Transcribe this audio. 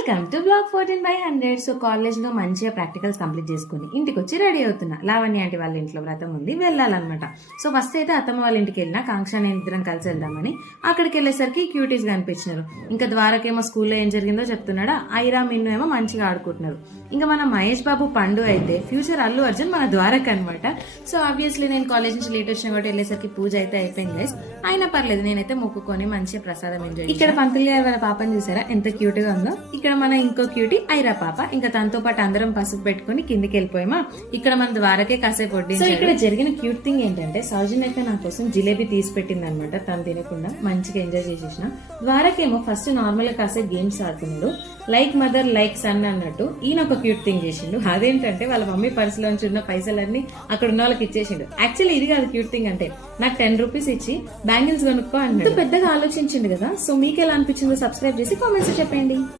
Welcome to blog 14/100. So college లో మంచిగా practicals complete చేసుకుని ఇంటికి వచ్చి రెడీ అవుతున్నా. లావణ్య ఆంటీ వాళ్ళ ఇంట్లో వ్రతం ఉంది, వెళ్ళాలన్నమాట. సో ఫస్ట్ అయితే అత్తమ్మ వాళ్ళ ఇంటికి వెళ్ళినా, కాంక్ష నేను ఇద్దరం కలిసి వెళ్దామని. అక్కడికి వెళ్ళేసరికి క్యూటీస్ కనిపించినారు. ఇంకా ద్వారకేమో స్కూల్లో ఏం జరిగిందో చెప్తున్నాడా, ఐరా మిన్ను ఏమో మంచిగా ఆడుకుంటున్నారు. ఇంకా మన మహేష్ బాబు పండు అయితే ఫ్యూచర్ అల్లు అర్జున్ మన ద్వారక అనమాట. సో ఆబ్వియస్లీ నేను కాలేజ్ నుంచి లేట్ వచ్చిన కాబట్టి వెళ్ళేసరికి పూజ అయితే అయిపోయింది గైస్. అయినా పర్లేదు, నేనైతే మొక్కుకొని మంచిగా ప్రసాదం ఎంజాయ్. ఇక్కడ పంతులు గారు వాళ్ళ పాపని చూసారా ఎంత క్యూట్ గా ఉందో. ఇక్కడ మన ఇంకో క్యూటీ ఐరా పాప. ఇంకా తనతో పాటు అందరం పసుపు పెట్టుకుని కిందికి వెళ్ళిపోయామా. ఇక్కడ మన ద్వారకే కాసేపు వడ్డించారు. సో ఇక్కడ జరిగిన క్యూట్ థింగ్ ఏంటంటే, సౌజన్యక్క నా కోసం జిలేబీ తీసి పెట్టింది అనమాట. తను తినకుండా మంచిగా ఎంజాయ్ చేసేసిన. ద్వారకేమో ఫస్ట్ నార్మల్ గా కాసేపు గేమ్స్ ఆడుతున్నాడు, లైక్ మదర్ లైక్ సన్ అన్నట్టు. ఈయన ఒక క్యూట్ థింగ్ చేసిండు. అదేంటంటే వాళ్ళ మమ్మీ పర్సులో ఉన్న పైసలన్నీ అక్కడ ఉన్న వాళ్ళకి ఇచ్చేసిండు. యాక్చువల్లీ ఇది కాదు క్యూట్ థింగ్ అంటే, నాకు 10 రూపీస్ ఇచ్చి బ్యాంగిల్స్ కొనుక్కో అన్నట్టు పెద్దగా ఆలోచించిండు కదా. సో మీకు ఎలా అనిపించిందో సబ్స్క్రైబ్ చేసి కామెంట్స్ చెప్పండి.